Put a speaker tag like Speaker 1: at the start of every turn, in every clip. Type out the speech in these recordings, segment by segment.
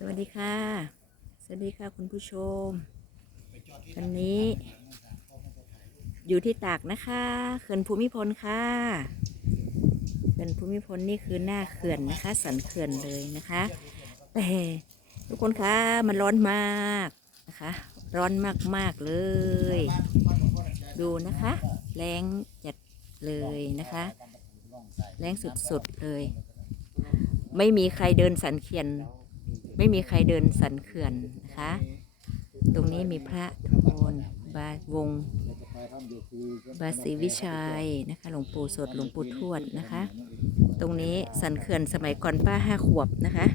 Speaker 1: สวัสดีค่ะ สวัสดีค่ะคุณผู้ชม วันนี้ อยู่ที่ตากนะคะเขื่อนภูมิพลค่ะเขื่อนภูมิพลนี่คือหน้าเขื่อนนะคะ สันเขื่อนเลยนะคะ แต่ทุกคนคะมันร้อนมากนะคะ ร้อนมากๆเลย ดูนะคะ แรงจัดเลยนะคะ แรงสุดๆเลย ไม่มีใครเดินสันเขื่อน ไม่มีใครเดินสันเขื่อนนะคะ ตรงนี้มีพระทุกคนบาวงบาศรีวิชัยนะคะ หลวงปู่สดหลวงปู่ทวดนะคะ ตรงนี้สันเขื่อนสมัยก่อนป้าห้าขวบนะคะ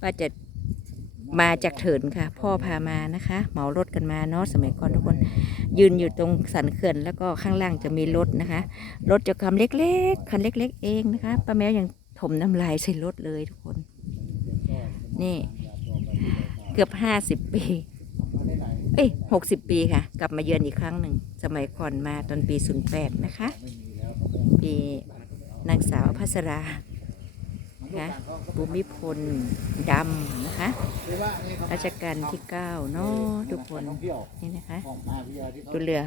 Speaker 1: ป้าจะมาจากเถินค่ะ พ่อพามานะคะเหมารถกันมาเนาะสมัยก่อนทุกคน ยืนอยู่ตรงสันเขื่อนแล้วก็ข้างล่างจะมีรถนะคะ รถจะคันเล็กๆคันเล็ก ๆ เองนะคะป้าแมวยังถมน้ำลายใส่รถเลยทุกคน นี่ เกือบห้าสิบปี เอ้ยหกสิบปีค่ะ กลับมาเยือนอีกครั้งหนึ่ง สมัยก่อนมาตอนปีศูนย์แปดนะคะ ปีนางสาวพัสรานะคะบุมิพลดำนะคะรัชกาลที่เก้าเนาะทุกคนนี่นะคะดูเรือ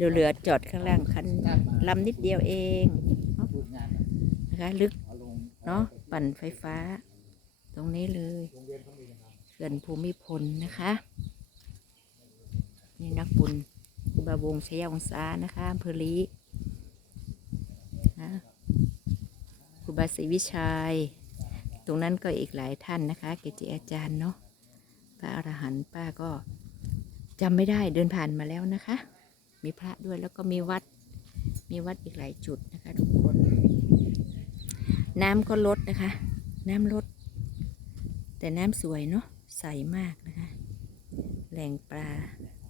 Speaker 1: ดูเรือจอดข้างล่างคันลำนิดเดียวเองนะคะลึกเนาะปั่นไฟฟ้า ตรงนี้เลยเขื่อนภูมิพลนะคะ นี่นักบุญบาวงชัยวงศานะคะอำเภอลีนะครูบาศรีวิชัย ตรงนั้นก็อีกหลายท่านนะคะ เกจิอาจารย์เนาะพระอรหันต์ป้าก็จำไม่ได้เดินผ่านมาแล้วนะคะ มีพระด้วยแล้วก็มีวัด มีวัดอีกหลายจุดนะคะ ทุกคน น้ำก็ลดนะคะ น้ำลด แต่น้ำสวยเนาะใสมากนะคะ แหล่งปลา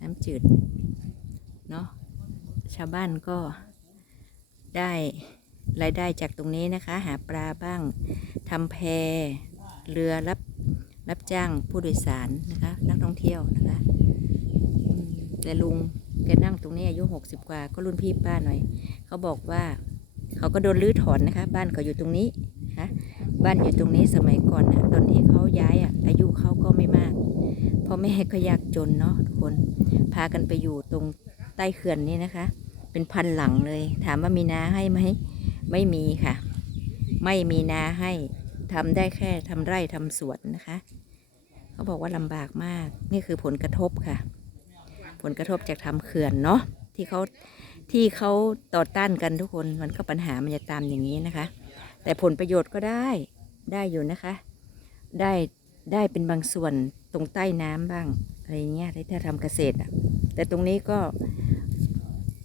Speaker 1: น้ำจืด เนาะชาวบ้านก็ได้รายได้จากตรงนี้นะคะ หาปลาบ้างทำแพเรือรับรับจ้างผู้โดยสารนะคะ นักท่องเที่ยวนะคะแต่ลุงแกนั่งตรงนี้อายุหกสิบกว่าก็รุ่นพี่ป้าหน่อย เขาบอกว่าเขาก็โดนรื้อถอนนะคะ บ้านเขาอยู่ตรงนี้ บ้านอยู่ตรงนี้สมัยก่อนนะตอนที่เขาย้ายอะ อายุเขาก็ไม่มากพ่อแม่ก็ยากจนเนาะทุกคนพากันไปอยู่ตรงใต้เขื่อนนี่นะคะ เป็นพันหลังเลย ถามว่ามีนาให้ไหมไม่มีค่ะ ไม่มีนาให้ทำได้แค่ทำไร่ทำสวนนะคะเขาบอกว่าลำบากมากนี่คือผลกระทบค่ะ ผลกระทบจากทำเขื่อนเนาะที่เขาที่เขาต่อต้านกันทุกคนมันก็ปัญหามันจะตามอย่างนี้นะคะ แต่ผลประโยชน์ก็ได้ ได้อยู่นะคะ ได้ได้เป็นบางส่วนตรงใต้น้ำบ้างอะไรเงี้ยที่ถ้าทำเกษตรอะแต่ตรงนี้ก็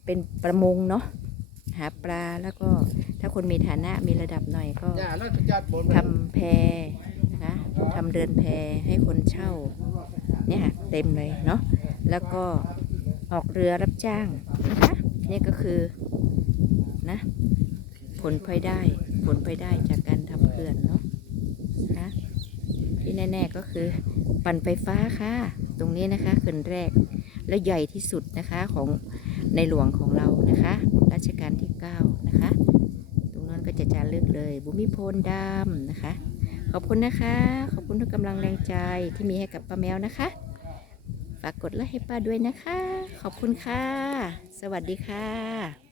Speaker 1: เป็นประมงเนาะหาปลาแล้วก็ถ้าคนมีฐานะมีระดับหน่อยก็
Speaker 2: อย่าแล้วจะจัดบน
Speaker 1: ทำแพนะคะทำเดินแพให้คนเช่าเนี่ยค่ะเต็มเลยเนาะแล้วก็ออกเรือรับจ้างนะคะนี่ก็คือนะผลพลอยได้ผลพลอยได้จากการทำเขื่อนเนาะนะที่ แน่ๆก็คือ ปั่นไฟฟ้าค่ะ ตรงนี้นะคะเขื่อนแรกและใหญ่ที่สุดนะคะของในหลวงของเรานะคะ รัชกาลที่ 9 นะคะ ตรงนั้นก็จะจารึกเลย บุมิพลดำนะคะ ขอบคุณนะคะ ขอบคุณทุกกำลังแรงใจที่มีให้กับป้าแมวนะคะฝากกดไลค์ให้ป้าด้วยนะคะ ขอบคุณค่ะ สวัสดีค่ะ